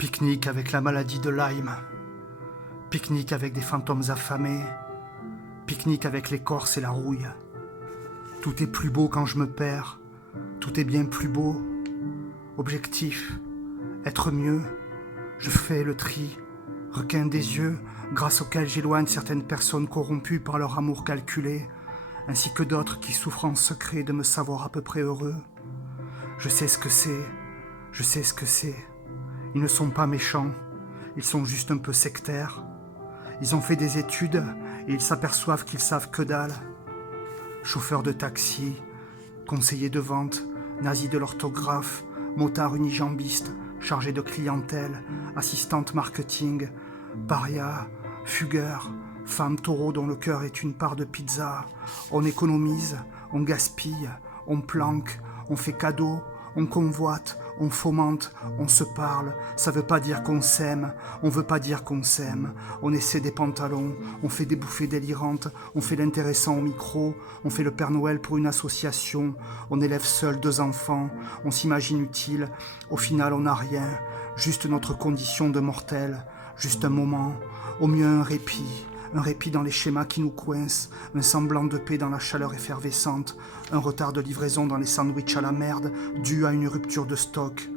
Pique-nique avec la maladie de Lyme. Pique-nique avec des fantômes affamés. Pique-nique avec l'écorce et la rouille. Tout est plus beau quand je me perds. Tout est bien plus beau. Objectif, être mieux. Je fais le tri. Requin des yeux, grâce auquel j'éloigne certaines personnes corrompues par leur amour calculé, ainsi que d'autres qui souffrent en secret de me savoir à peu près heureux. Je sais ce que c'est. Je sais ce que c'est. Ils ne sont pas méchants, ils sont juste un peu sectaires. Ils ont fait des études et ils s'aperçoivent qu'ils savent que dalle. Chauffeur de taxi, conseiller de vente, nazi de l'orthographe, motard unijambiste, chargé de clientèle, assistante marketing, paria, fugueur, femme taureau dont le cœur est une part de pizza. On économise, on gaspille, on planque, on fait cadeau, on convoite, on fomente, on se parle. Ça veut pas dire qu'on s'aime, on veut pas dire qu'on s'aime. On essaie des pantalons, on fait des bouffées délirantes, on fait l'intéressant au micro, on fait le Père Noël pour une association, on élève seul 2 enfants, on s'imagine utile. Au final, on n'a rien, juste notre condition de mortel, juste un moment, au mieux un répit dans les schémas qui nous coincent, un semblant de paix dans la chaleur effervescente, un retard de livraison dans les sandwichs à la merde dû à une rupture de stock.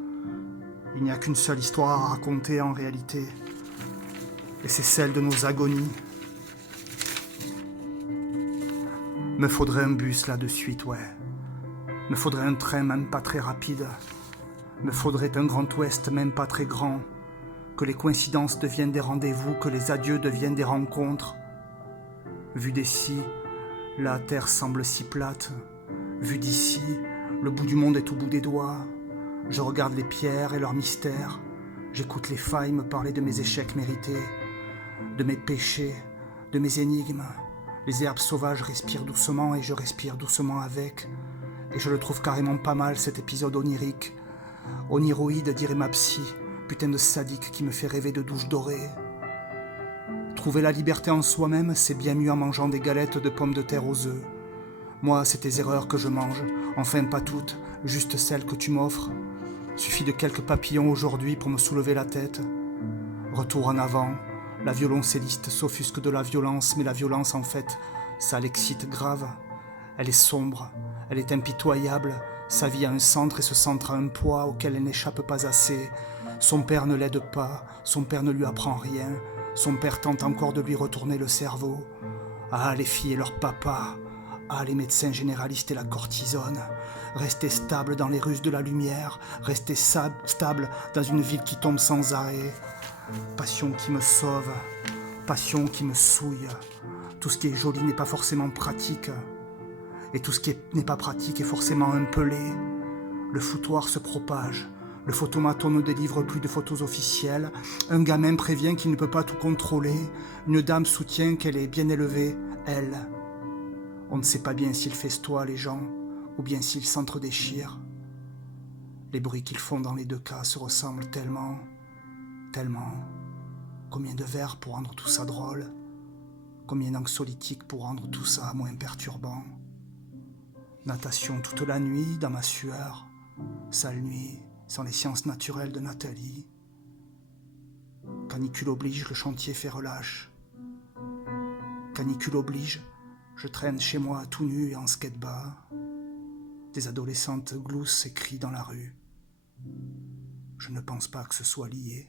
Il n'y a qu'une seule histoire à raconter en réalité, et c'est celle de nos agonies. Me faudrait un bus là de suite, ouais. Me faudrait un train même pas très rapide. Me faudrait un Grand Ouest même pas très grand. Que les coïncidences deviennent des rendez-vous, que les adieux deviennent des rencontres. Vu d'ici, la terre semble si plate. Vu d'ici, le bout du monde est au bout des doigts. Je regarde les pierres et leurs mystères. J'écoute les failles me parler de mes échecs mérités, de mes péchés, de mes énigmes. Les herbes sauvages respirent doucement et je respire doucement avec. Et je le trouve carrément pas mal cet épisode onirique. Oniroïde dirait ma psy. Putain de sadique qui me fait rêver de douches dorées. Trouver la liberté en soi-même, c'est bien mieux en mangeant des galettes de pommes de terre aux œufs. Moi, c'est tes erreurs que je mange. Enfin, pas toutes, juste celles que tu m'offres. Suffit de quelques papillons aujourd'hui pour me soulever la tête. Retour en avant. La violoncelliste s'offusque de la violence, mais la violence, en fait, ça l'excite grave. Elle est sombre, elle est impitoyable. Sa vie a un centre et ce centre a un poids auquel elle n'échappe pas assez. Son père ne l'aide pas, son père ne lui apprend rien, son père tente encore de lui retourner le cerveau. Ah, les filles et leur papa, ah, les médecins généralistes et la cortisone. Rester stable dans les ruses de la lumière, rester stable dans une ville qui tombe sans arrêt. Passion qui me sauve, passion qui me souille. Tout ce qui est joli n'est pas forcément pratique, et tout ce qui n'est pas pratique est forcément un peu laid. Le foutoir se propage. Le photomaton ne délivre plus de photos officielles. Un gamin prévient qu'il ne peut pas tout contrôler. Une dame soutient qu'elle est bien élevée, elle. On ne sait pas bien s'ils festoient les gens, ou bien s'ils s'entre-déchirent. Les bruits qu'ils font dans les 2 cas se ressemblent tellement, tellement. Combien de vers pour rendre tout ça drôle? Combien d'anxiolytiques pour rendre tout ça moins perturbant? Natation toute la nuit dans ma sueur. Sale nuit. Sans les sciences naturelles de Nathalie. Canicule oblige, le chantier fait relâche. Canicule oblige, je traîne chez moi tout nu et en skate-bas. Des adolescentes gloussent et crient dans la rue. Je ne pense pas que ce soit lié.